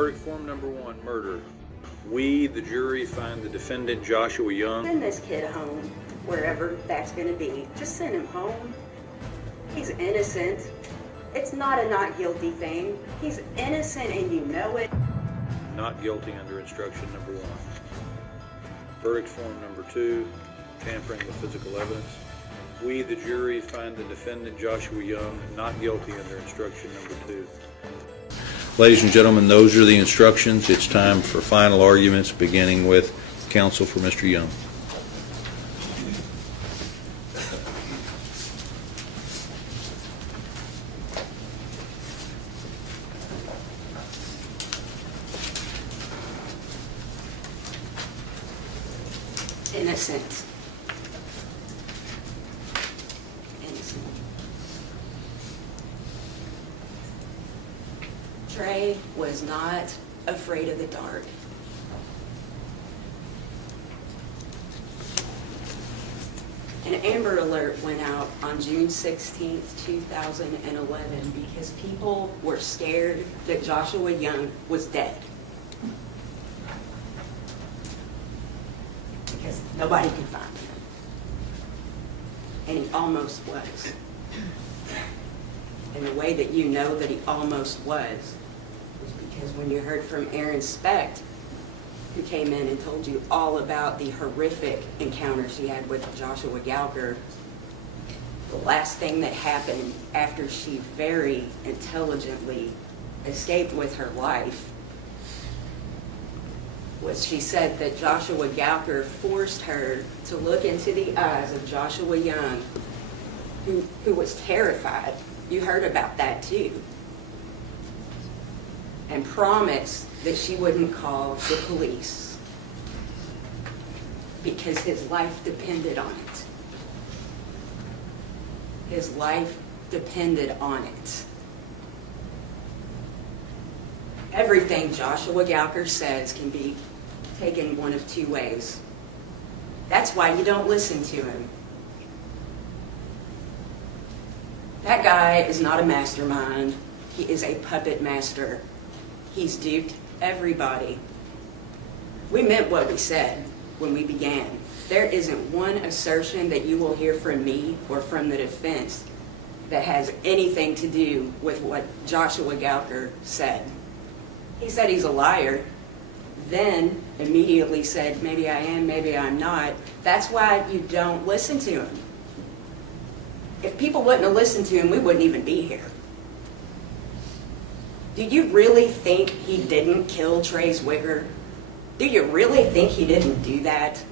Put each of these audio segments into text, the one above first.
Verdict form number 1, murder. We, the jury, find the defendant Joshua Young. Send this kid home, wherever that's going to be. Just send him home. He's innocent. It's not a not guilty thing. He's innocent and you know it. Not guilty under instruction number 1. Verdict form number 2, tampering with physical evidence. We, the jury, find the defendant Joshua Young not guilty under instruction number 2. Ladies and gentlemen, those are the instructions. It's time for final arguments, beginning with counsel for Mr. Young. Innocent. Innocent. Trey was not afraid of the dark. An Amber Alert went out on June 16th, 2011 because people were scared that Joshua Young was dead. Because nobody could find him. And he almost was. And the way that you know that he almost was because when you heard from Erin Specht, who came in and told you all about the horrific encounter she had with Joshua Gouker, the last thing that happened after she very intelligently escaped with her life was she said that Joshua Gouker forced her to look into the eyes of Joshua Young, who was terrified. You heard about that too. And promised that she wouldn't call the police because his life depended on it. His life depended on it. Everything Joshua Gouker says can be taken one of two ways. That's why you don't listen to him. That guy is not a mastermind. He is a puppet master. He's duped everybody. We meant what we said when we began. There isn't one assertion that you will hear from me or from the defense that has anything to do with what Joshua Gouker said. He said he's a liar, then immediately said, maybe I am, maybe I'm not. That's why you don't listen to him. If people wouldn't have listened to him, we wouldn't even be here. Do you really think he didn't kill Trey Zwicker? Do you really think he didn't do that?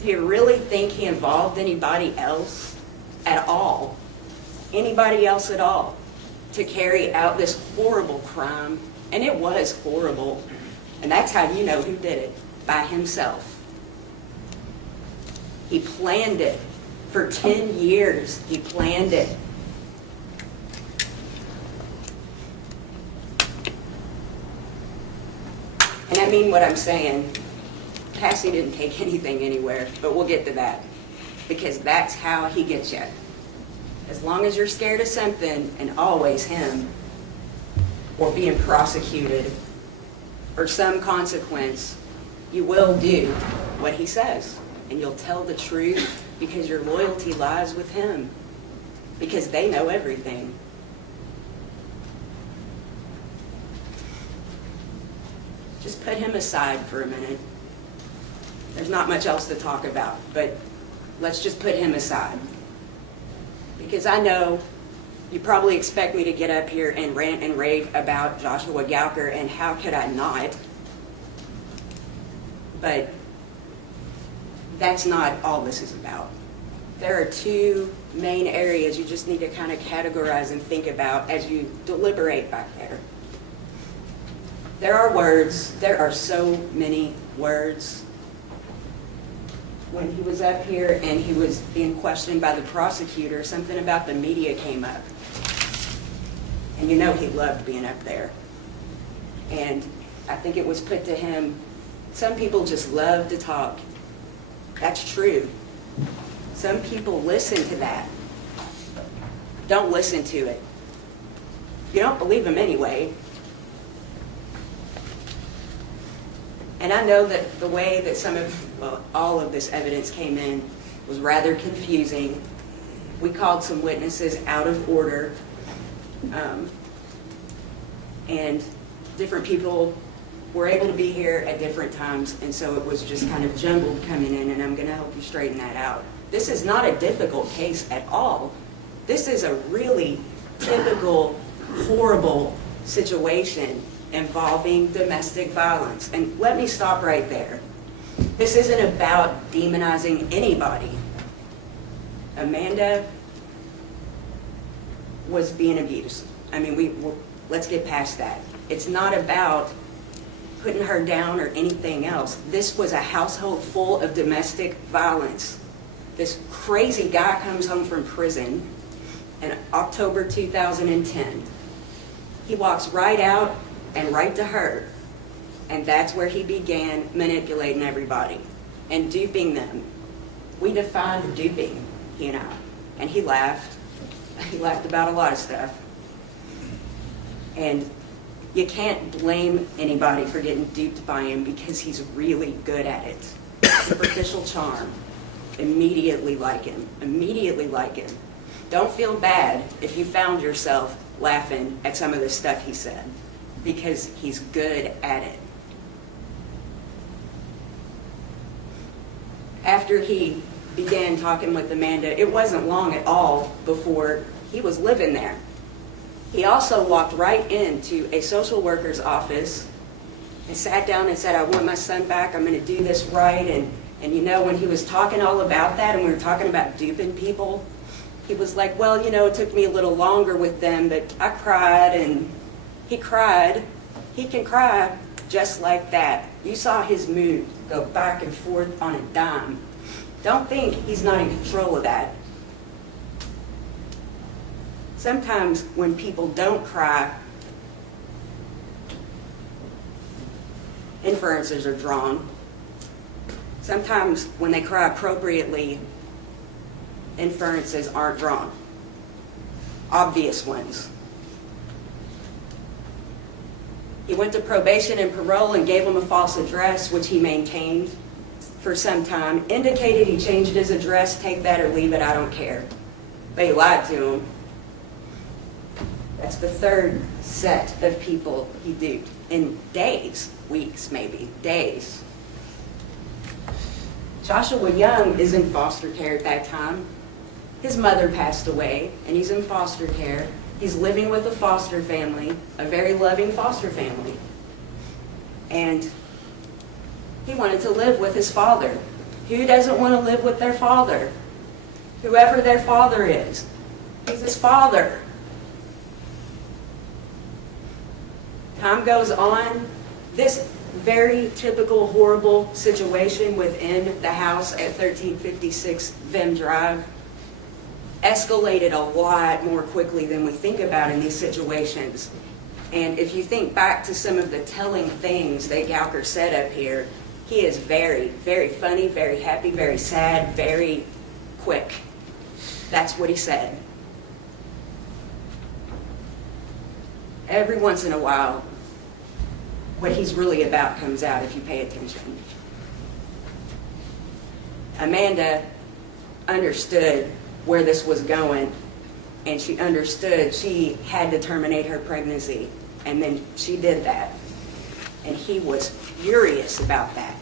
Do you really think he involved anybody else at all? Anybody else at all to carry out this horrible crime? And it was horrible. And that's how you know who did it, by himself. He planned it. For 10 years, he planned it. And I mean what I'm saying. Cassie didn't take anything anywhere, but we'll get to that. Because that's how he gets you. As long as you're scared of something, and always him, or being prosecuted, or some consequence, you will do what he says. And you'll tell the truth because your loyalty lies with him. Because they know everything. Just put him aside for a minute. There's not much else to talk about, but let's just put him aside. Because I know you probably expect me to get up here and rant and rave about Joshua Gouker, and how could I not? But that's not all this is about. There are two main areas you just need to kind of categorize and think about as you deliberate back there. There are words. There are so many words. When he was up here and he was being questioned by the prosecutor, something about the media came up. And you know he loved being up there. And I think it was put to him, some people just love to talk. That's true. Some people listen to that. Don't listen to it. You don't believe him anyway. And I know that the way that all of this evidence came in was rather confusing. We called some witnesses out of order. And different people were able to be here at different times, and so it was just kind of jumbled coming in, and I'm going to help you straighten that out. This is not a difficult case at all. This is a really typical, horrible situation involving domestic violence. And let me stop right there. This isn't about demonizing anybody. Amanda was being abused. I mean, let's get past that. It's not about putting her down or anything else. This was a household full of domestic violence. This crazy guy comes home from prison in October 2010. He walks right out and right to her. And that's where he began manipulating everybody and duping them. We defined duping, he and I. And he laughed. He laughed about a lot of stuff. And you can't blame anybody for getting duped by him because he's really good at it. Superficial charm. Immediately like him. Immediately like him. Don't feel bad if you found yourself laughing at some of the stuff he said, because he's good at it. After he began talking with Amanda, it wasn't long at all before he was living there. He also walked right into a social worker's office and sat down and said, I want my son back, I'm going to do this right. And you know, when he was talking all about that and we were talking about duping people, he was like, well, you know, it took me a little longer with them, but I cried. And he cried. He can cry just like that. You saw his mood go back and forth on a dime. Don't think he's not in control of that. Sometimes when people don't cry, inferences are drawn. Sometimes when they cry appropriately, inferences aren't drawn. Obvious ones. He went to probation and parole and gave him a false address, which he maintained for some time. Indicated he changed his address, take that or leave it, I don't care. But he lied to him. That's the third set of people he duped in days, weeks maybe, days. Joshua Young is in foster care at that time. His mother passed away, and he's in foster care. He's living with a foster family, a very loving foster family. And he wanted to live with his father. Who doesn't want to live with their father? Whoever their father is. He's his father. Time goes on. This very typical horrible situation within the house at 1356 Vim Drive escalated a lot more quickly than we think about in these situations. And if you think back to some of the telling things that Gouker said up here, he is very, very funny, very happy, very sad, very quick. That's what he said. Every once in a while, what he's really about comes out if you pay attention. Amanda understood where this was going, and she understood she had to terminate her pregnancy, and then she did that. And he was furious about that.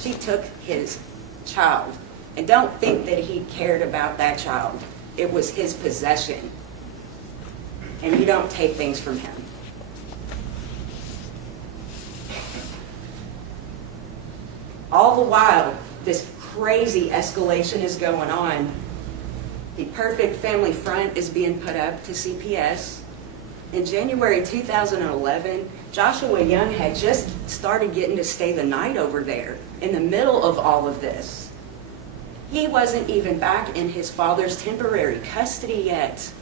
She took his child, and don't think that he cared about that child. It was his possession, and you don't take things from him. All the while, this crazy escalation is going on. The perfect family front is being put up to CPS. In January 2011, Joshua Young had just started getting to stay the night over there in the middle of all of this. He wasn't even back in his father's temporary custody yet.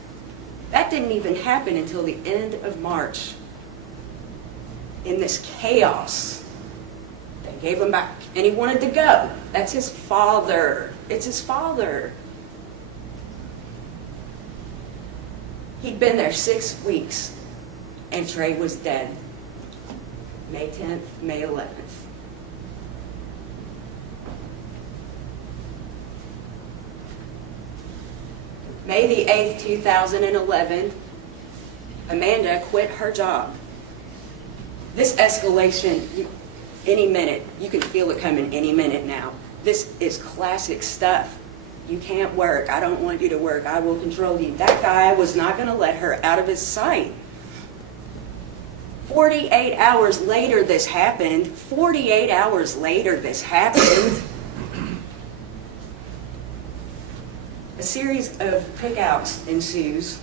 That didn't even happen until the end of March. In this chaos, thank gave him back, and he wanted to go. That's his father. It's his father. He'd been there 6 weeks, and Trey was dead. May 10th, May 11th. May the 8th, 2011, Amanda quit her job. This escalation, any minute, you can feel it coming any minute now. This is classic stuff. You can't work. I don't want you to work. I will control you. That guy was not going to let her out of his sight. 48 hours later this happened. 48 hours later this happened. A series of cookouts ensues.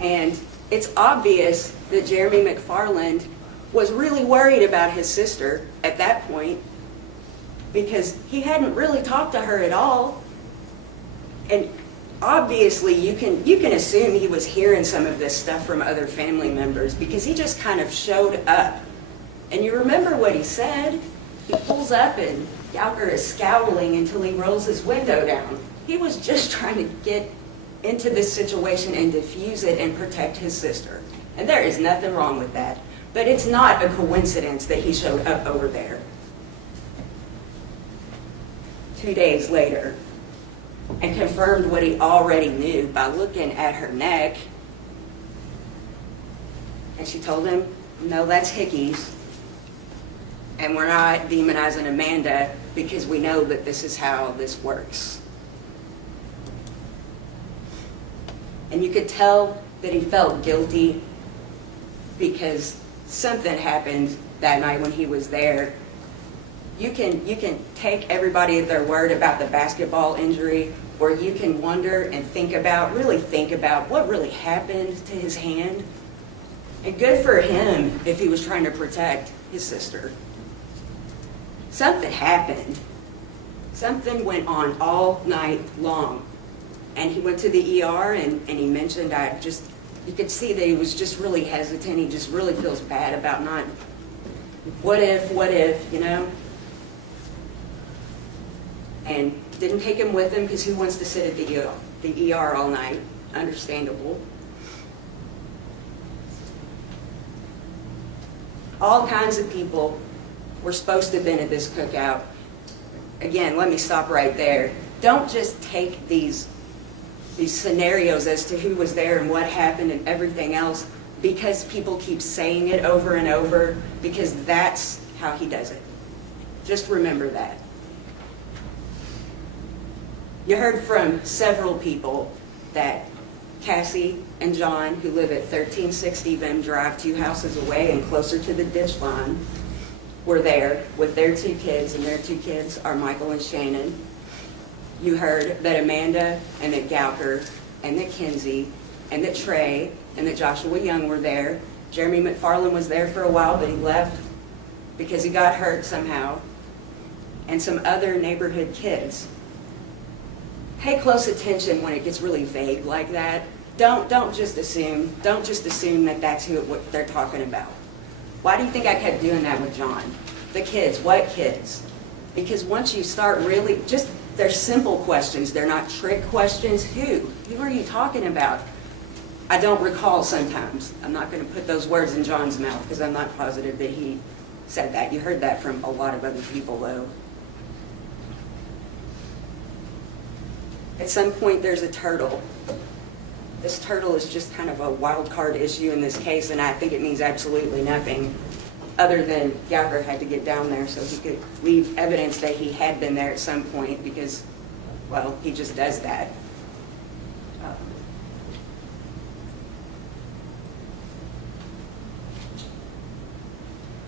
And it's obvious that Jeremy McFarland was really worried about his sister at that point because he hadn't really talked to her at all. And obviously you can assume he was hearing some of this stuff from other family members because he just kind of showed up. And you remember what he said? He pulls up and Gouker is scowling until he rolls his window down. He was just trying to get into this situation and diffuse it and protect his sister. And there is nothing wrong with that. But it's not a coincidence that he showed up over there. 2 days later, and confirmed what he already knew by looking at her neck. And she told him, no, that's Hickey's. And we're not demonizing Amanda because we know that this is how this works. And you could tell that he felt guilty because something happened that night when he was there. You can take everybody at their word about the basketball injury, or you can wonder and really think about what really happened to his hand. And good for him if he was trying to protect his sister. Something happened. Something went on all night long. And he went to the ER and he mentioned, you could see that he was just really hesitant. He just really feels bad about not, what if, you know? And didn't take him with him because who wants to sit at the ER all night? Understandable. All kinds of people were supposed to have been at this cookout. Again, let me stop right there. Don't just take these scenarios as to who was there and what happened and everything else because people keep saying it over and over, because that's how he does it. Just remember that. You heard from several people that Cassie and John, who live at 1360 Vim Drive, 2 houses away and closer to the ditch line, were there with their 2 kids, and their 2 kids are Michael and Shannon. You heard that Amanda and that Gouker and that Kinsey and that Trey and that Joshua Young were there. Jeremy McFarland was there for a while, but he left because he got hurt somehow. And some other neighborhood kids. Pay close attention when it gets really vague like that. Don't just assume that that's what they're talking about. Why do you think I kept doing that with John? The kids, what kids? Because once you start really, they're simple questions. They're not trick questions. Who are you talking about? I don't recall sometimes. I'm not going to put those words in John's mouth because I'm not positive that he said that. You heard that from a lot of other people though. At some point there's a turtle. This turtle is just kind of a wild card issue in this case, and I think it means absolutely nothing other than Gouker had to get down there so he could leave evidence that he had been there at some point because, well, he just does that.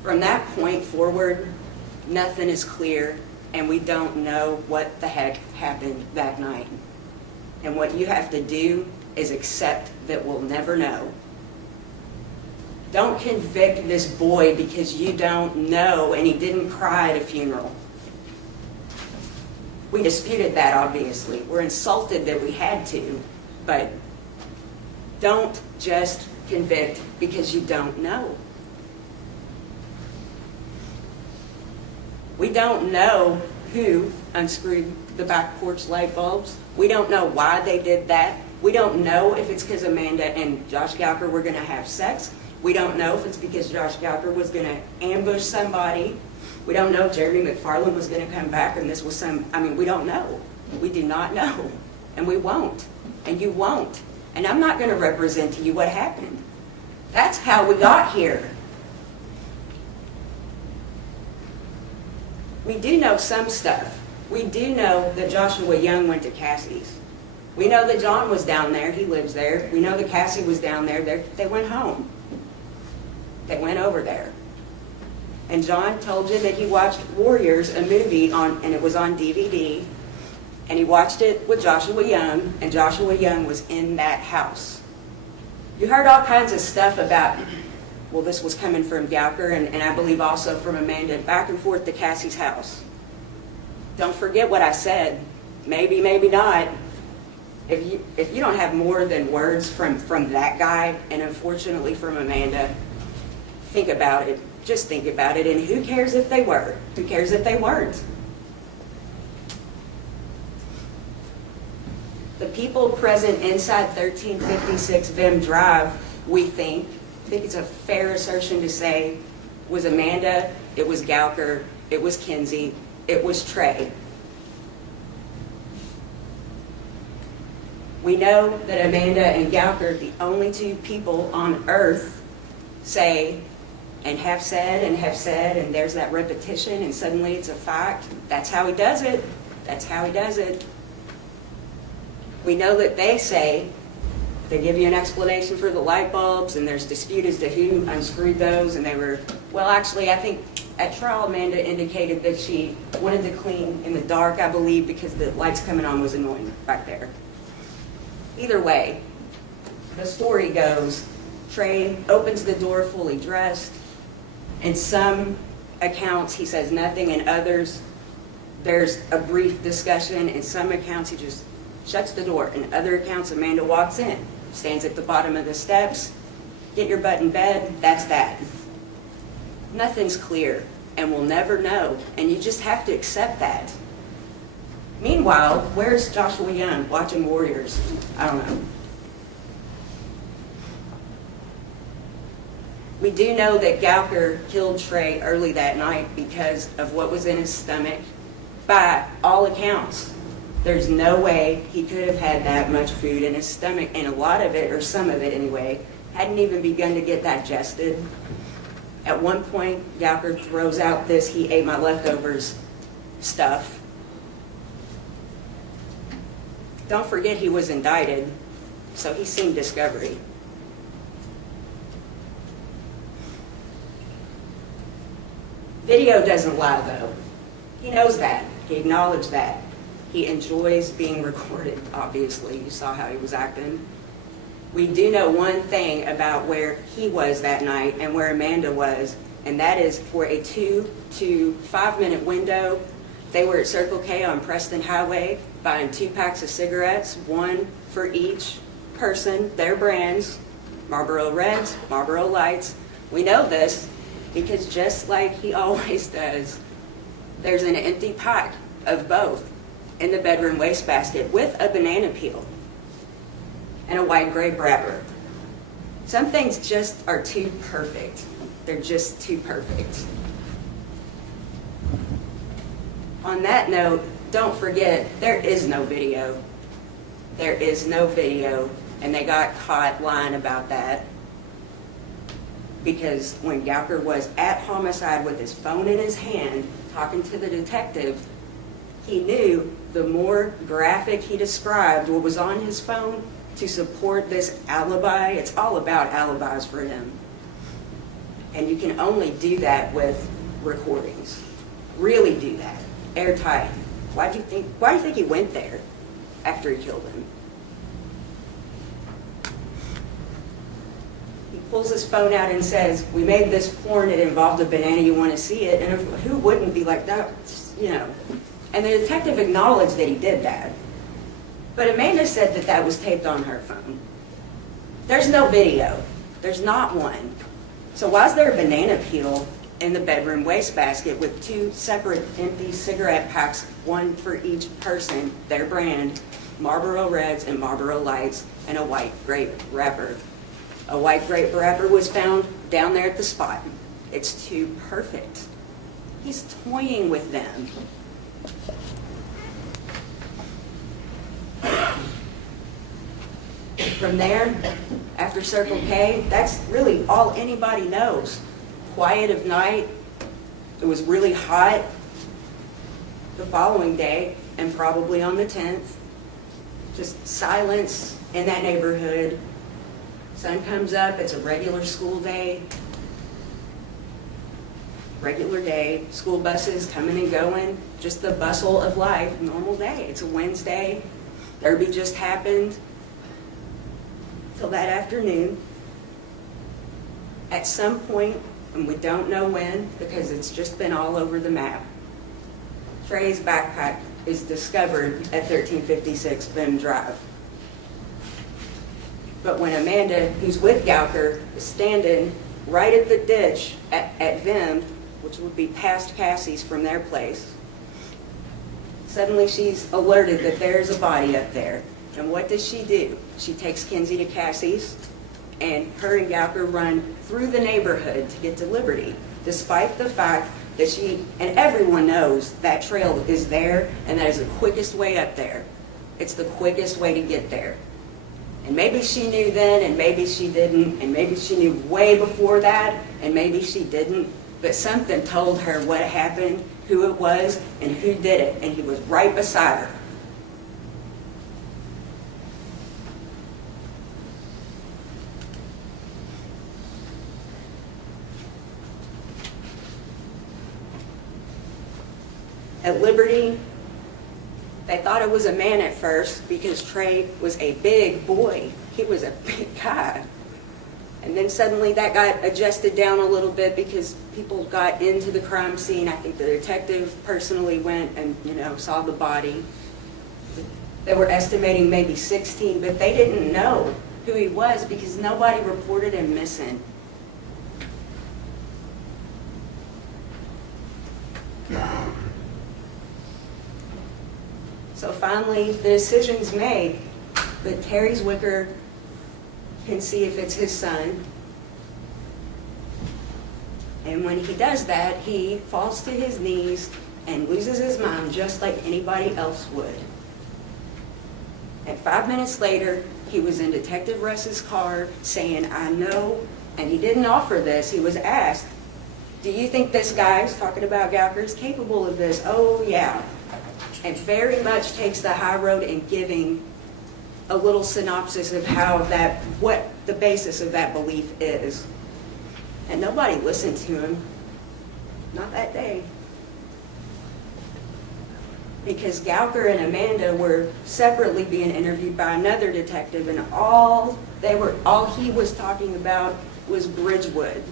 From that point forward, nothing is clear, and we don't know what the heck happened that night. And what you have to do is accept that we'll never know. Don't convict this boy because you don't know and he didn't cry at a funeral. We disputed that, obviously. We're insulted that we had to, but don't just convict because you don't know. We don't know who unscrewed the back porch light bulbs. We don't know why they did that. We don't know if it's because Amanda and Josh Gouker were going to have sex. We don't know if it's because Josh Gouker was going to ambush somebody. We don't know if Jeremy McFarland was going to come back and this was we don't know. We do not know. And we won't. And you won't. And I'm not going to represent to you what happened. That's how we got here. We do know some stuff. We do know that Joshua Young went to Cassie's. We know that John was down there. He lives there. We know that Cassie was down there. They went home. They went over there. And John told you that he watched Warriors, a movie, and it was on DVD. And he watched it with Joshua Young, and Joshua Young was in that house. You heard all kinds of stuff about, well, this was coming from Gouker, and I believe also from Amanda, back and forth to Cassie's house. Don't forget what I said. Maybe, maybe not. If you don't have more than words from that guy, and unfortunately from Amanda, think about it. Just think about it. And who cares if they were? Who cares if they weren't? The people present inside 1356 Vim Drive, we think it's a fair assertion to say, was Amanda, it was Gouker, it was Kinsey, it was Trey. We know that Amanda and Gouker, the only two people on earth, say and have said, and there's that repetition, and suddenly it's a fact. That's how he does it. That's how he does it. We know that they say, they give you an explanation for the light bulbs, and there's dispute as to who unscrewed those, and they were, well, actually, I think at trial, Amanda indicated that she wanted to clean in the dark, I believe, because the lights coming on was annoying back there. Either way, the story goes, Trey opens the door fully dressed. In some accounts, he says nothing. In others, there's a brief discussion. In some accounts, he just shuts the door. In other accounts, Amanda walks in, stands at the bottom of the steps, get your butt in bed, that's that. Nothing's clear, and we'll never know, and you just have to accept that. Meanwhile, where's Joshua Young watching Warriors? I don't know. We do know that Gouker killed Trey early that night because of what was in his stomach. By all accounts, there's no way he could have had that much food in his stomach, and a lot of it, or some of it anyway, hadn't even begun to get digested. At one point, Gouker throws out this "he ate my leftovers" stuff. Don't forget he was indicted, so he's seen discovery. Video doesn't lie, though. He knows that. He acknowledged that. He enjoys being recorded, obviously. You saw how he was acting. We do know one thing about where he was that night and where Amanda was, and that is for a 2 to 5 minute window, they were at Circle K on Preston Highway buying 2 packs of cigarettes, one for each person, their brands, Marlboro Reds, Marlboro Lights. We know this because just like he always does, there's an empty pack of both in the bedroom wastebasket with a banana peel and a white grape wrapper. Some things just are too perfect. They're just too perfect. On that note, don't forget, there is no video. There is no video, and they got caught lying about that. Because when Gouker was at homicide with his phone in his hand, talking to the detective, he knew the more graphic he described what was on his phone to support this alibi. It's all about alibis for him. And you can only do that with recordings. Really do that. Airtight. Why do you think he went there after he killed him? He pulls his phone out and says, "We made this porn, it involved a banana, you want to see it?" And who wouldn't be like that, you know? And the detective acknowledged that he did that. But Amanda said that that was taped on her phone. There's no video. There's not one. So why is there a banana peel in the bedroom wastebasket with 2 separate empty cigarette packs, one for each person, their brand, Marlboro Reds and Marlboro Lights, and a white grape wrapper. A white grape wrapper was found down there at the spot. It's too perfect. He's toying with them. From there, after Circle K, that's really all anybody knows. Quiet of night, it was really hot the following day, and probably on the 10th. Just silence in that neighborhood. Sun comes up, it's a regular school day. Regular day, school buses coming and going, just the bustle of life, normal day. It's a Wednesday, Derby just happened. Till that afternoon, at some point, and we don't know when because it's just been all over the map, Trey's backpack is discovered at 1356 Vim Drive. But when Amanda, who's with Gouker, is standing right at the ditch at Vim, which would be past Cassie's from their place, suddenly she's alerted that there's a body up there. And what does she do? She takes Kinsey to Cassie's, and her and Gouker run through the neighborhood to get to Liberty, despite the fact that she, and everyone knows that trail is there, and that is the quickest way up there. It's the quickest way to get there. And maybe she knew then, and maybe she didn't, and maybe she knew way before that, and maybe she didn't, but something told her what happened, who it was, and who did it, and he was right beside her. At Liberty, they thought it was a man at first because Trey was a big boy. He was a big guy. And then suddenly that got adjusted down a little bit because people got into the crime scene. I think the detective personally went and, saw the body. They were estimating maybe 16, but they didn't know who he was because nobody reported him missing. So finally, the decision's made that Trey Zwicker can see if it's his son. And when he does that, he falls to his knees and loses his mind just like anybody else would. And 5 minutes later, he was in Detective Russ's car saying, "I know," and he didn't offer this. He was asked, "Do you think this guy," is talking about Gouker, "is capable of this?" "Oh, yeah." And very much takes the high road in giving a little synopsis of what the basis of that belief is. And nobody listened to him, not that day. Because Gouker and Amanda were separately being interviewed by another detective, and all he was talking about was Bridgewood.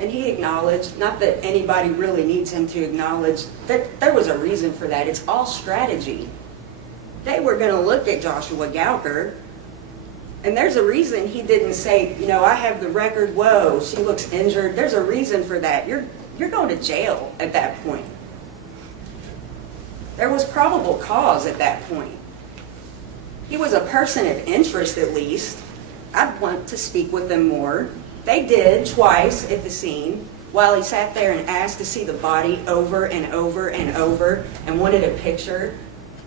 And he acknowledged, not that anybody really needs him to acknowledge, that there was a reason for that. It's all strategy. They were going to look at Joshua Gouker, and there's a reason he didn't say, "I have the record, whoa, she looks injured." There's a reason for that. You're going to jail at that point. There was probable cause at that point. He was a person of interest, at least. I'd want to speak with him more. They did twice at the scene while he sat there and asked to see the body over and over and over and wanted a picture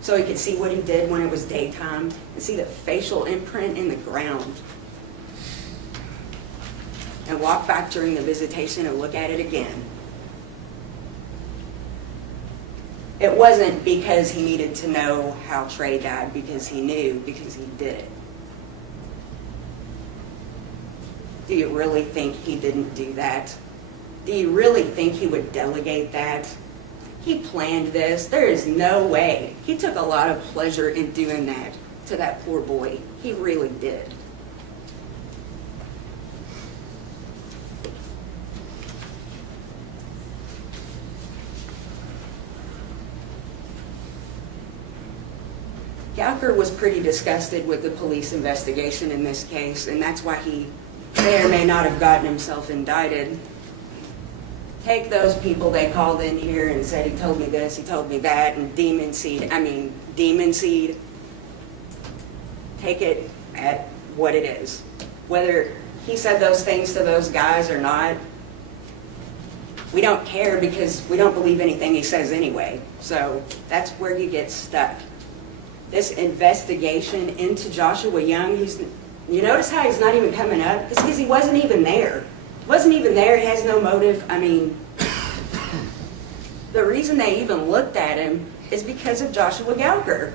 so he could see what he did when it was daytime and see the facial imprint in the ground. And walk back during the visitation and look at it again. It wasn't because he needed to know how Trey died, because he knew, because he did it. Do you really think he didn't do that? Do you really think he would delegate that? He planned this. There is no way. He took a lot of pleasure in doing that to that poor boy. He really did. Gouker was pretty disgusted with the police investigation in this case, and that's why he may or may not have gotten himself indicted. Take those people they called in here and said, he told me this, he told me that, and demon seed. Take it at what it is. Whether he said those things to those guys or not, we don't care because we don't believe anything he says anyway. So that's where you get stuck. This investigation into Joshua Young, you notice how he's not even coming up? It's because he wasn't even there. Wasn't even there, he has no motive. I mean, the reason they even looked at him is because of Joshua Gouker.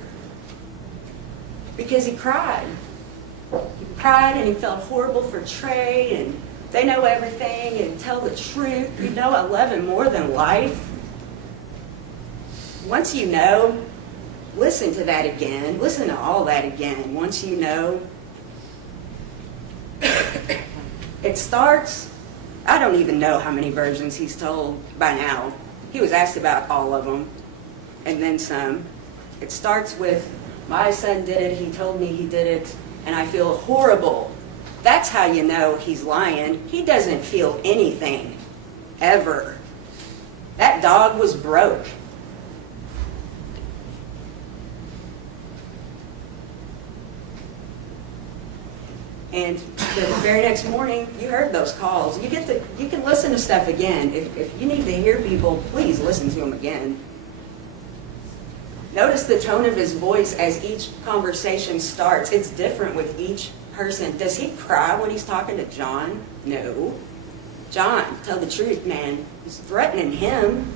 Because he cried. He cried and he felt horrible for Trey, and they know everything and tell the truth. You know, I love him more than life. Once you know, listen to that again. Listen to all that again. Once you know, it starts, I don't even know how many versions he's told by now. He was asked about all of them, and then some. It starts with, my son did it, he told me he did it, and I feel horrible. That's how you know he's lying. He doesn't feel anything, ever. That dog was broke. And the very next morning, you heard those calls. You can listen to stuff again. If you need to hear people, please listen to them again. Notice the tone of his voice as each conversation starts. It's different with each person. Does he cry when he's talking to John? No. John, tell the truth, man. He's threatening him.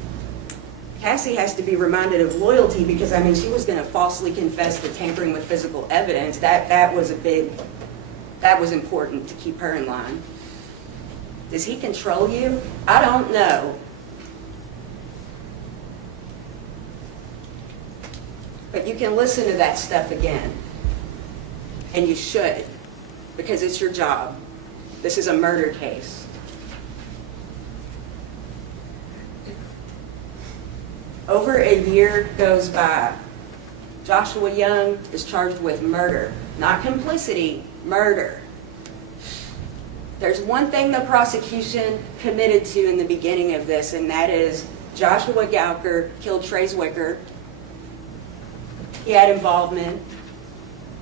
Cassie has to be reminded of loyalty because, I mean, she was going to falsely confess to tampering with physical evidence. That was important to keep her in line. Does he control you? I don't know. But you can listen to that stuff again. And you should, because it's your job. This is a murder case. Over a year goes by. Joshua Young is charged with murder, not complicity, murder. There's one thing the prosecution committed to in the beginning of this, and that is Joshua Gouker killed Trey Zwicker. He had involvement.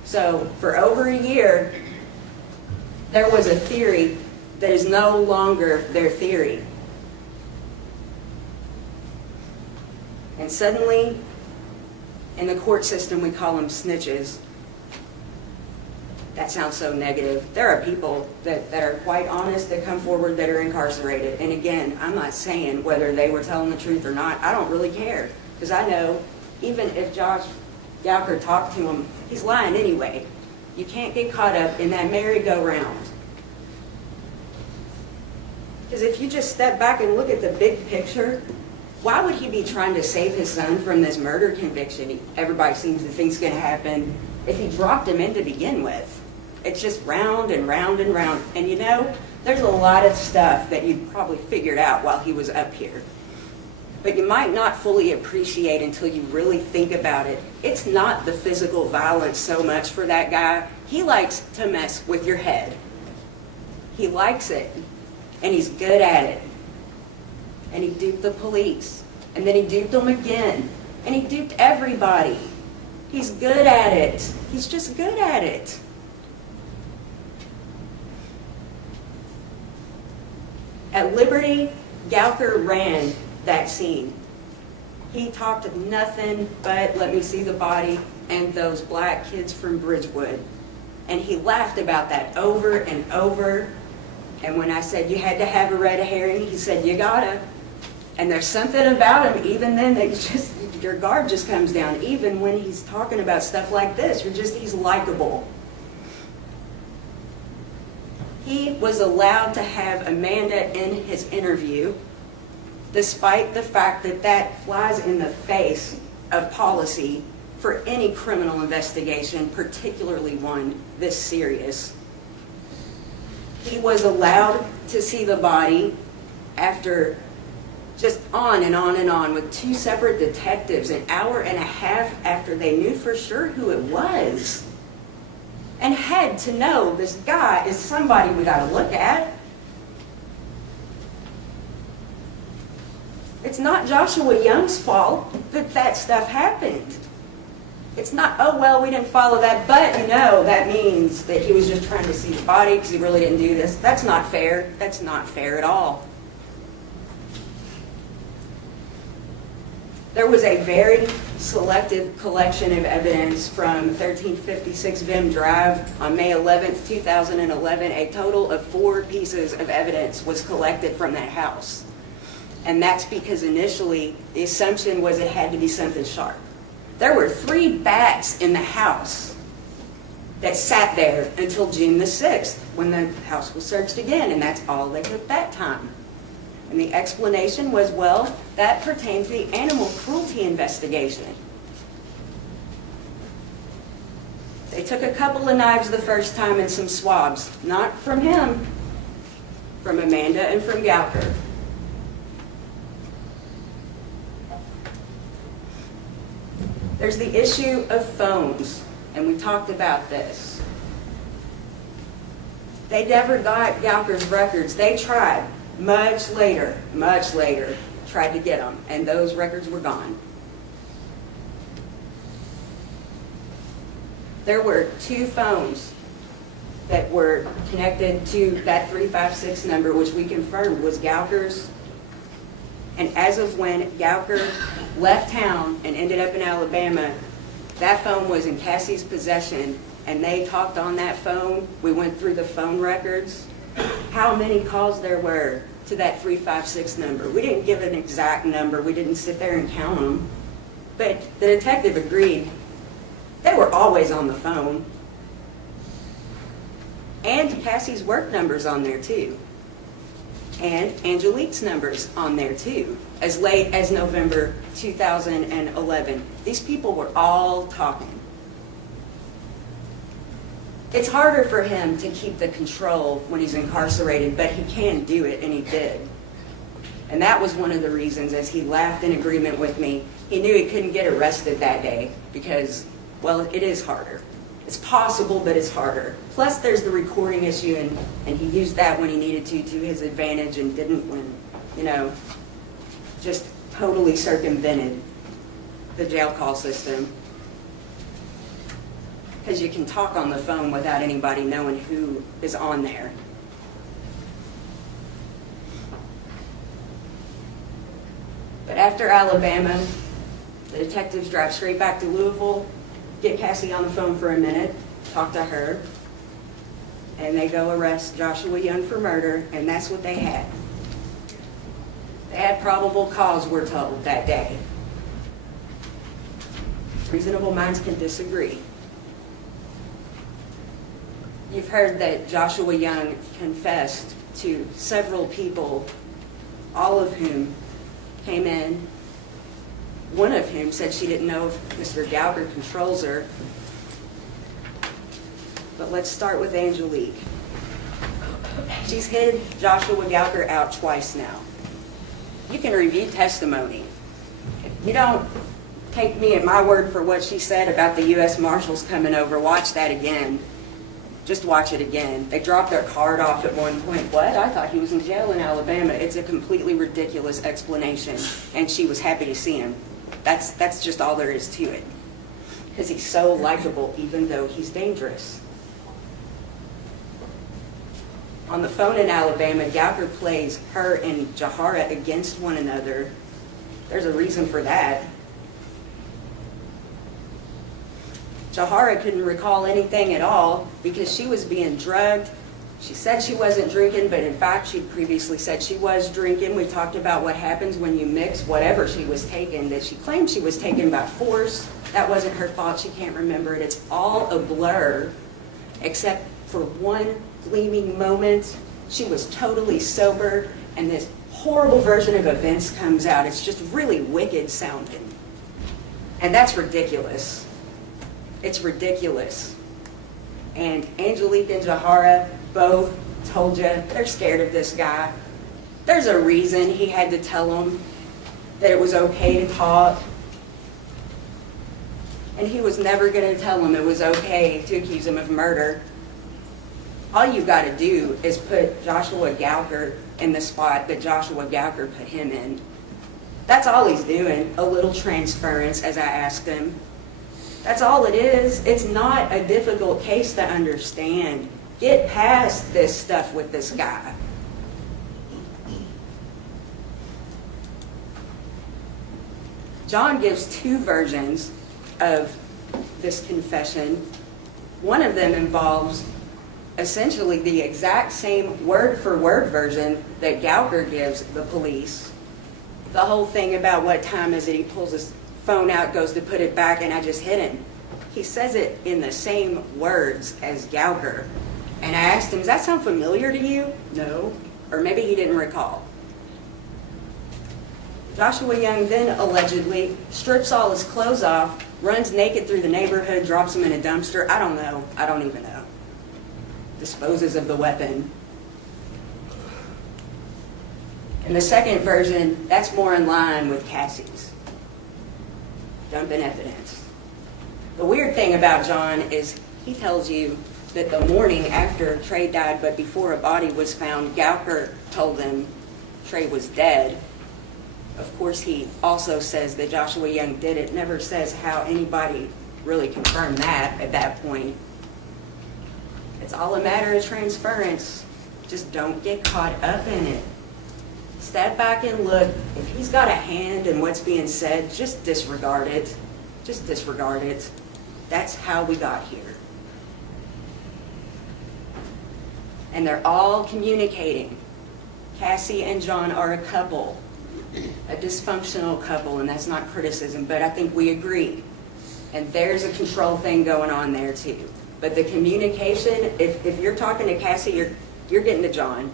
So for over a year, there was a theory that is no longer their theory. And suddenly, in the court system, we call them snitches. That sounds so negative. There are people that are quite honest that come forward that are incarcerated. And again, I'm not saying whether they were telling the truth or not. I don't really care. Because I know even if Josh Gouker talked to him, he's lying anyway. You can't get caught up in that merry-go-round. Because if you just step back and look at the big picture, why would he be trying to save his son from this murder conviction everybody seems to think is going to happen if he dropped him in to begin with? It's just round and round and round. And you know, there's a lot of stuff that you probably figured out while he was up here. But you might not fully appreciate until you really think about it. It's not the physical violence so much for that guy. He likes to mess with your head. He likes it. And he's good at it. And he duped the police. And then he duped them again. And he duped everybody. He's good at it. He's just good at it. At Liberty, Gouker ran that scene. He talked nothing but, let me see the body, and those black kids from Bridgewood. And he laughed about that over and over. And when I said you had to have a red herring, he said, you gotta. And there's something about him, even then, that just, your guard just comes down. Even when he's talking about stuff like this, he's likable. He was allowed to have Amanda in his interview, despite the fact that that flies in the face of policy for any criminal investigation, particularly one this serious. He was allowed to see the body after just on and on and on with two separate detectives, an hour and a half after they knew for sure who it was. and had to know this guy is somebody we got to look at. It's not Joshua Young's fault that that stuff happened. It's not, oh, well, we didn't follow that, but, you know, that means that he was just trying to see the body because he really didn't do this. That's not fair. That's not fair at all. There was a very selective collection of evidence from 1356 Vim Drive on May 11th, 2011. A total of 4 pieces of evidence was collected from that house. And that's because initially the assumption was it had to be something sharp. There were 3 bats in the house that sat there until June the 6th when the house was searched again, and that's all they took that time. And the explanation was, well, that pertained to the animal cruelty investigation. They took a couple of knives the first time and some swabs, not from him, from Amanda and from Gouker. There's the issue of phones, and we talked about this. They never got Gouker's records. They tried much later, tried to get them, and those records were gone. There were 2 phones that were connected to that 356 number, which we confirmed was Gouker's. And as of when Gouker left town and ended up in Alabama, that phone was in Cassie's possession, and they talked on that phone. We went through the phone records, how many calls there were to that 356 number. We didn't give an exact number. We didn't sit there and count them. But the detective agreed they were always on the phone. And Cassie's work number's on there too. And Angelique's number's on there too, as late as November 2011. These people were all talking. It's harder for him to keep the control when he's incarcerated, but he can do it, and he did. And that was one of the reasons, as he laughed in agreement with me, he knew he couldn't get arrested that day because, well, it is harder. It's possible, but it's harder. Plus, there's the recording issue, and he used that when he needed to his advantage and didn't when, you know, just totally circumvented the jail call system. Because you can talk on the phone without anybody knowing who is on there. But after Alabama, the detectives drive straight back to Louisville, get Cassie on the phone for a minute, talk to her, and they go arrest Joshua Young for murder, and that's what they had. They had probable cause, we're told, that day. Reasonable minds can disagree. You've heard that Joshua Young confessed to several people, all of whom came in. One of whom said she didn't know if Mr. Gouker controls her. But let's start with Angelique. She's hid Joshua Gouker out twice now. You can review testimony. If you don't take me at my word for what she said about the U.S. Marshals coming over, watch that again. Just watch it again. They dropped their card off at one point. What? I thought he was in jail in Alabama. It's a completely ridiculous explanation, and she was happy to see him. That's just all there is to it. Because he's so likable, even though he's dangerous. On the phone in Alabama, Gouker plays her and Jahara against one another. There's a reason for that. Jahara couldn't recall anything at all because she was being drugged. She said she wasn't drinking, but in fact, she previously said she was drinking. We talked about what happens when you mix whatever she was taking, that she claimed she was taken by force. That wasn't her fault. She can't remember it. It's all a blur, except for one gleaming moment. She was totally sober, and this horrible version of events comes out. It's just really wicked sounding. And that's ridiculous. It's ridiculous. And Angelique and Jahara both told you they're scared of this guy. There's a reason he had to tell them that it was okay to talk. and he was never going to tell him it was okay to accuse him of murder. All you got to do is put Joshua Gouker in the spot that Joshua Gouker put him in. That's all he's doing, a little transference, as I asked him. That's all it is. It's not a difficult case to understand. Get past this stuff with this guy. John gives two versions of this confession. One of them involves essentially the exact same word-for-word version that Gouker gives the police. The whole thing about what time is it, he pulls his phone out, goes to put it back, and I just hit him. He says it in the same words as Gouker. And I asked him, does that sound familiar to you? No. Or maybe he didn't recall. Joshua Young then allegedly strips all his clothes off, runs naked through the neighborhood, drops them in a dumpster. I don't know. I don't even know. Disposes of the weapon. And the second version, that's more in line with Cassie's. Dumping evidence. The weird thing about John is he tells you that the morning after Trey died, but before a body was found, Gouker told him Trey was dead. Of course, he also says that Joshua Young did it. Never says how anybody really confirmed that at that point. It's all a matter of transference. Just don't get caught up in it. Step back and look. If he's got a hand in what's being said, just disregard it. Just disregard it. That's how we got here. And they're all communicating. Cassie and John are a couple, a dysfunctional couple, and that's not criticism, but I think we agree. And there's a control thing going on there too. But the communication, if you're talking to Cassie, you're getting to John.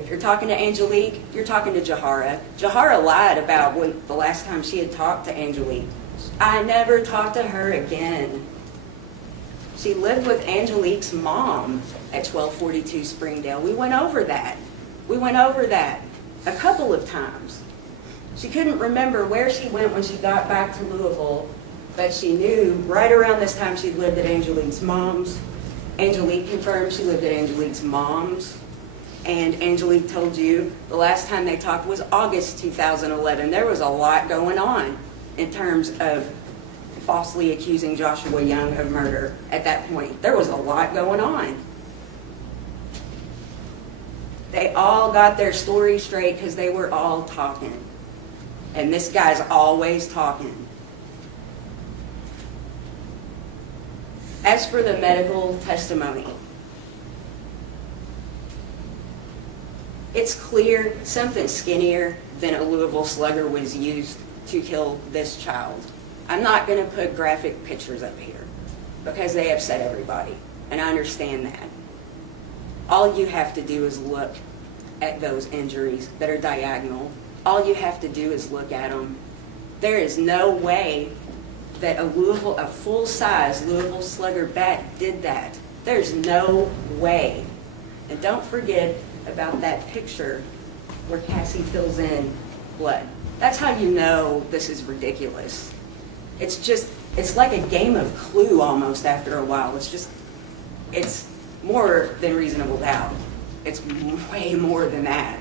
If you're talking to Angelique, you're talking to Jahara. Jahara lied about when the last time she had talked to Angelique. I never talked to her again. She lived with Angelique's mom at 1242 Springdale. We went over that. We went over that a couple of times. She couldn't remember where she went when she got back to Louisville, but she knew right around this time she lived at Angelique's mom's. Angelique confirmed she lived at Angelique's mom's. And Angelique told you the last time they talked was August 2011. There was a lot going on in terms of falsely accusing Joshua Young of murder at that point. There was a lot going on. They all got their story straight because they were all talking. And this guy's always talking. As for the medical testimony, it's clear something skinnier than a Louisville Slugger was used to kill this child. I'm not going to put graphic pictures up here because they upset everybody, and I understand that. All you have to do is look at those injuries that are diagonal. All you have to do is look at them. There is no way that a full-size Louisville Slugger bat did that. There's no way. And don't forget about that picture where Cassie fills in blood. That's how you know this is ridiculous. It's like a game of Clue almost after a while. It's more than reasonable doubt. It's way more than that.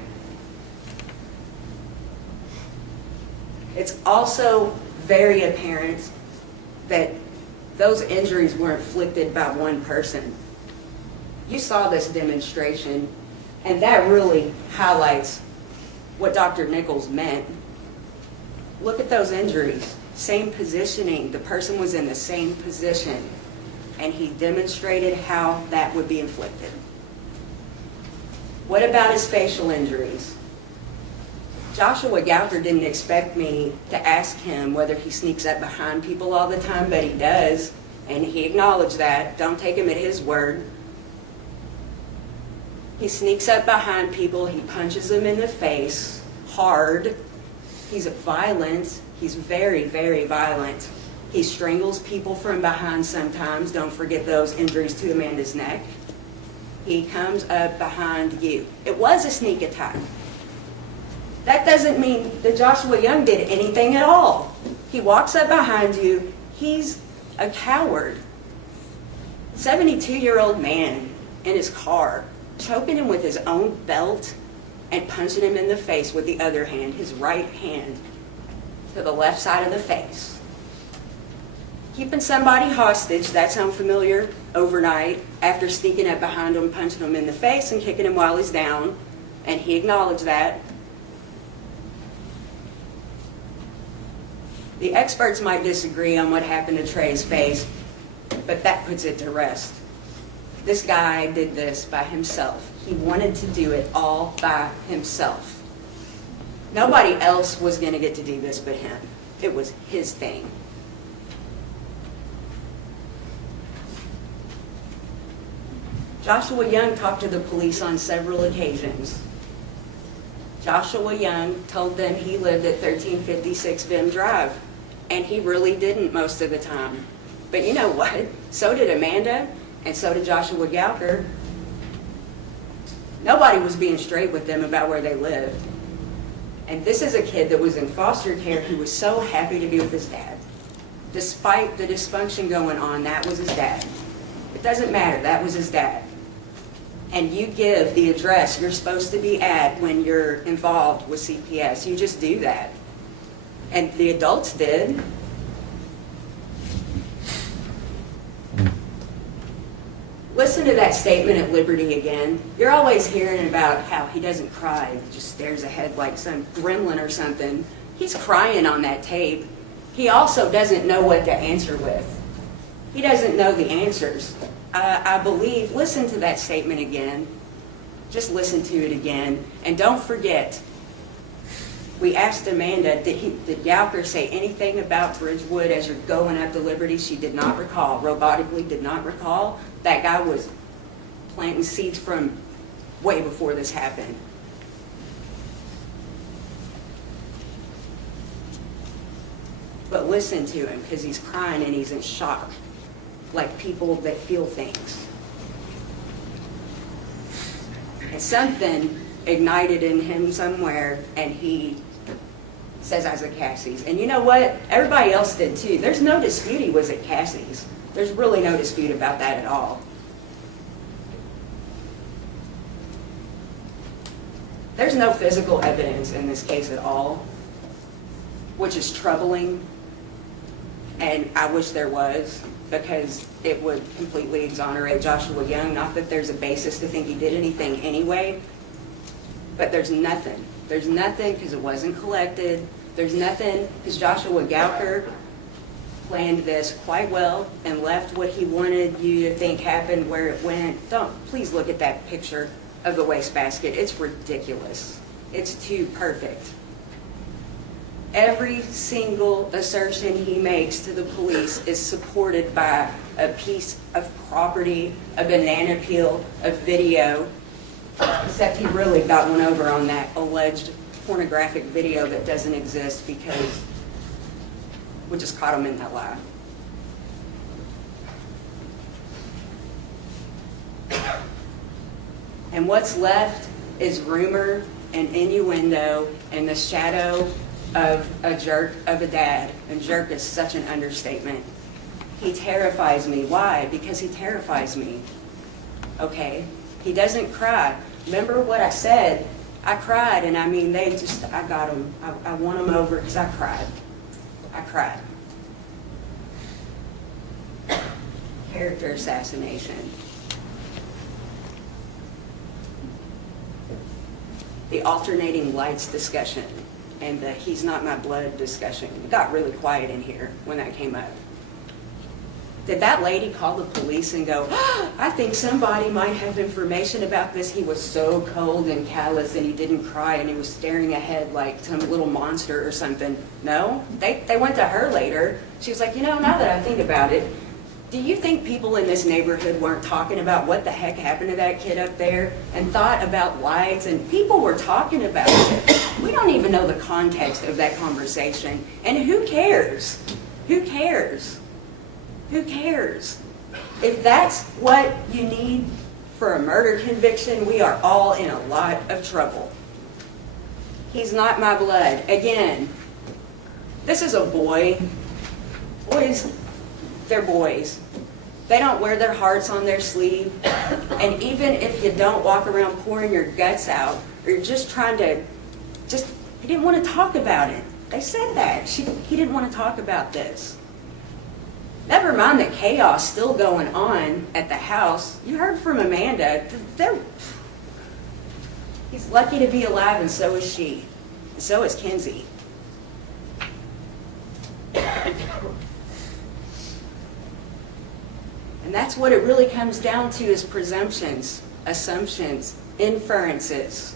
It's also very apparent that those injuries were inflicted by one person. You saw this demonstration, and that really highlights what Dr. Nichols meant. Look at those injuries. Same positioning. The person was in the same position, and he demonstrated how that would be inflicted. What about his facial injuries? Joshua Gouker didn't expect me to ask him whether he sneaks up behind people all the time, but he does, and he acknowledged that. Don't take him at his word. He sneaks up behind people, he punches them in the face, hard. He's violent. He's very, very violent. He strangles people from behind sometimes. Don't forget those injuries to Amanda's neck. He comes up behind you. It was a sneak attack. That doesn't mean that Joshua Young did anything at all. He walks up behind you. He's a coward. 72-year-old man in his car, choking him with his own belt and punching him in the face with the other hand, his right hand, to the left side of the face. Keeping somebody hostage, that sound familiar, overnight, after sneaking up behind him, punching him in the face and kicking him while he's down, and he acknowledged that. The experts might disagree on what happened to Trey's face, but that puts it to rest. This guy did this by himself. He wanted to do it all by himself. Nobody else was going to get to do this but him. It was his thing. Joshua Young talked to the police on several occasions. Joshua Young told them he lived at 1356 Vim Drive, and he really didn't most of the time. But you know what? So did Amanda, and so did Joshua Gouker. Nobody was being straight with them about where they lived. And this is a kid that was in foster care who was so happy to be with his dad. Despite the dysfunction going on, that was his dad. It doesn't matter, that was his dad. And you give the address you're supposed to be at when you're involved with CPS. You just do that. And the adults did. Listen to that statement at Liberty again. You're always hearing about how he doesn't cry. He just stares ahead like some gremlin or something. He's crying on that tape. He also doesn't know what to answer with. He doesn't know the answers. I believe, listen to that statement again. Just listen to it again. And don't forget, we asked Amanda, did Gouker say anything about Bridgewood as you're going up to Liberty? She did not recall, robotically did not recall. That guy was planting seeds from way before this happened. But listen to him, because he's crying and he's in shock, like people that feel things. And something ignited in him somewhere, and he says, I was at Cassie's. And you know what? Everybody else did too. There's no dispute he was at Cassie's. There's really no dispute about that at all. There's no physical evidence in this case at all, which is troubling, and I wish there was, because it would completely exonerate Joshua Young. Not that there's a basis to think he did anything anyway, but there's nothing. There's nothing because it wasn't collected. There's nothing because Joshua Gouker planned this quite well and left what he wanted you to think happened where it went. Please look at that picture of the wastebasket. It's ridiculous. It's too perfect. Every single assertion he makes to the police is supported by a piece of property, a banana peel, a video, except he really got one over on that alleged pornographic video that doesn't exist because we just caught him in that lie. And what's left is rumor and innuendo and the shadow of a jerk of a dad. And jerk is such an understatement. He terrifies me. Why? Because he terrifies me. Okay? He doesn't cry. Remember what I said? I cried, and I mean, I got him. I won him over because I cried. I cried. Character assassination. The alternating lights discussion and the he's not my blood discussion. It got really quiet in here when that came up. Did that lady call the police and go, I think somebody might have information about this? He was so cold and callous and he didn't cry and he was staring ahead like some little monster or something. No, they went to her later. She was like, now that I think about it, do you think people in this neighborhood weren't talking about what the heck happened to that kid up there and thought about lights? And people were talking about it. We don't even know the context of that conversation. And who cares? Who cares? Who cares? If that's what you need for a murder conviction, we are all in a lot of trouble. He's not my blood. Again, this is a boy. Boys, they're boys. They don't wear their hearts on their sleeve. And even if you don't walk around pouring your guts out, or you're just trying to, he didn't want to talk about it. They said that. He didn't want to talk about this. Never mind the chaos still going on at the house. You heard from Amanda. He's lucky to be alive, and so is she. And so is Kenzie. And that's what it really comes down to, is presumptions, assumptions, inferences.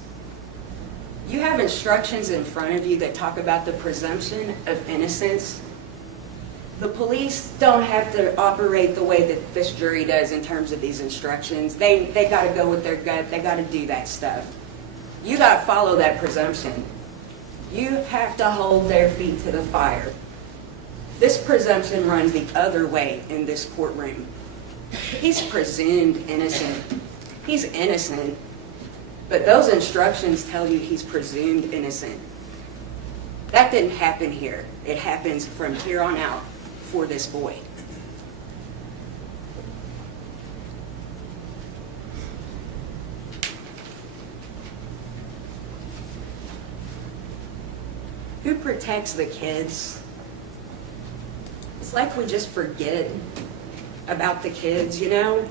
You have instructions in front of you that talk about the presumption of innocence. The police don't have to operate the way that this jury does in terms of these instructions. They got to go with their gut. They got to do that stuff. You got to follow that presumption. You have to hold their feet to the fire. This presumption runs the other way in this courtroom. He's presumed innocent. He's innocent. But those instructions tell you he's presumed innocent. That didn't happen here. It happens from here on out for this boy. Who protects the kids? It's like we just forget about the kids, you know?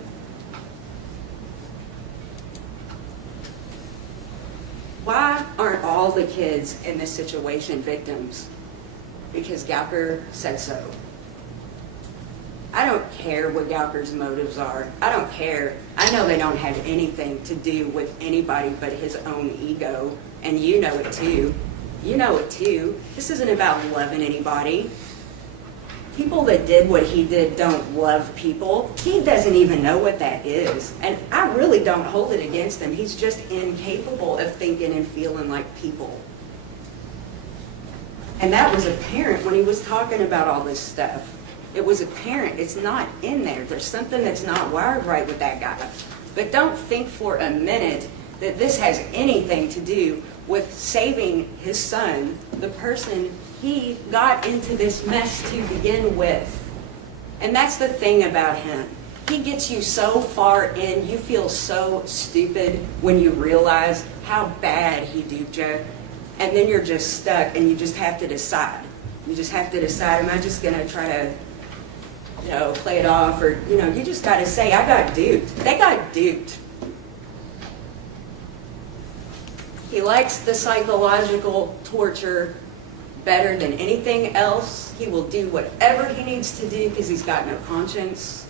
Why aren't all the kids in this situation victims? Because Gouker said so. I don't care what Gouker's motives are. I don't care. I know they don't have anything to do with anybody but his own ego, and you know it too. You know it too. This isn't about loving anybody. People that did what he did don't love people. He doesn't even know what that is. And I really don't hold it against him. He's just incapable of thinking and feeling like people. And that was apparent when he was talking about all this stuff. It was apparent. It's not in there. There's something that's not wired right with that guy. But don't think for a minute that this has anything to do with saving his son, the person he got into this mess to begin with. And that's the thing about him. He gets you so far in, you feel so stupid when you realize how bad he duped you. And then you're just stuck, and you just have to decide. You just have to decide, am I just going to try to, play it off? Or, you just got to say, I got duped. They got duped. He likes the psychological torture better than anything else. He will do whatever he needs to do because he's got no conscience.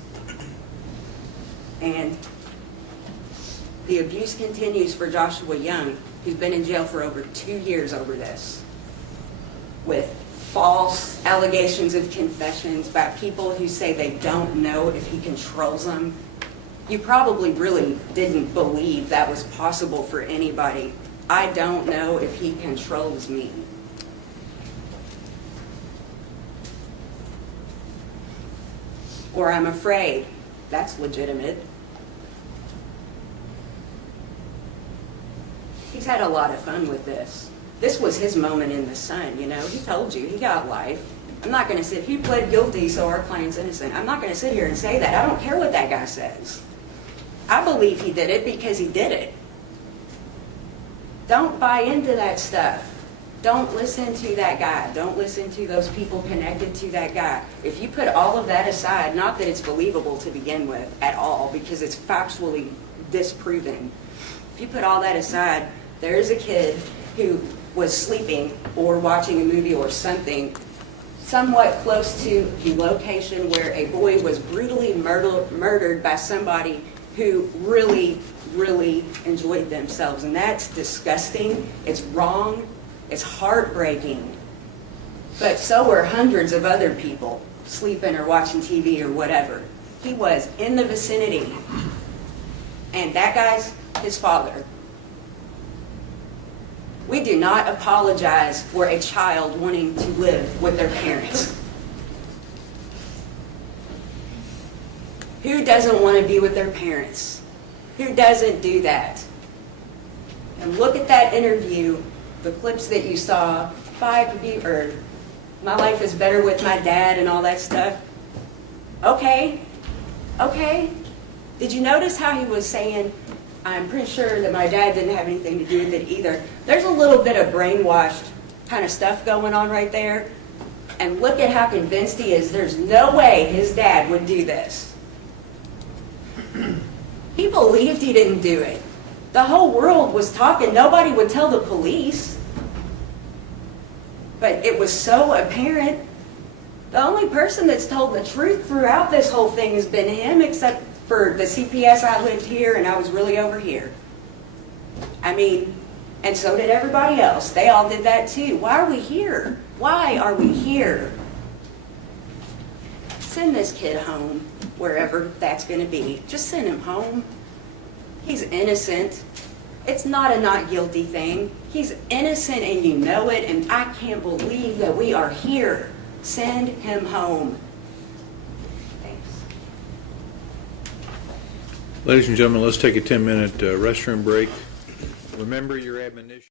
And the abuse continues for Joshua Young, who's been in jail for over 2 years over this, with false allegations of confessions by people who say they don't know if he controls them. You probably really didn't believe that was possible for anybody. I don't know if he controls me. Or I'm afraid. That's legitimate. He's had a lot of fun with this. This was his moment in the sun, He told you, he got life. I'm not going to sit, he pled guilty, so our client's innocent. I'm not going to sit here and say that. I don't care what that guy says. I believe he did it because he did it. Don't buy into that stuff. Don't listen to that guy. Don't listen to those people connected to that guy. If you put all of that aside, not that it's believable to begin with at all, because it's factually disproven. If you put all that aside, there is a kid who was sleeping or watching a movie or something somewhat close to the location where a boy was brutally murdered by somebody who really enjoyed themselves. And that's disgusting. It's wrong. It's heartbreaking. But so were hundreds of other people sleeping or watching TV or whatever. He was in the vicinity. And that guy's his father. We do not apologize for a child wanting to live with their parents. Who doesn't want to be with their parents? Who doesn't do that? And look at that interview the clips that you saw, or my life is better with my dad and all that stuff. Okay. Did you notice how he was saying, I'm pretty sure that my dad didn't have anything to do with it either? There's a little bit of brainwashed kind of stuff going on right there. And look at how convinced he is. There's no way his dad would do this. He believed he didn't do it. The whole world was talking. Nobody would tell the police. But it was so apparent. The only person that's told the truth throughout this whole thing has been him, except for the CPS. I lived here and I was really over here. I mean, and so did everybody else. They all did that too. Why are we here? Why are we here? Send this kid home, wherever that's going to be. Just send him home. He's innocent. It's not a not guilty thing. He's innocent and you know it, and I can't believe that we are here. Send him home. Thanks. Ladies and gentlemen, let's take a 10-minute restroom break. Remember your admonition.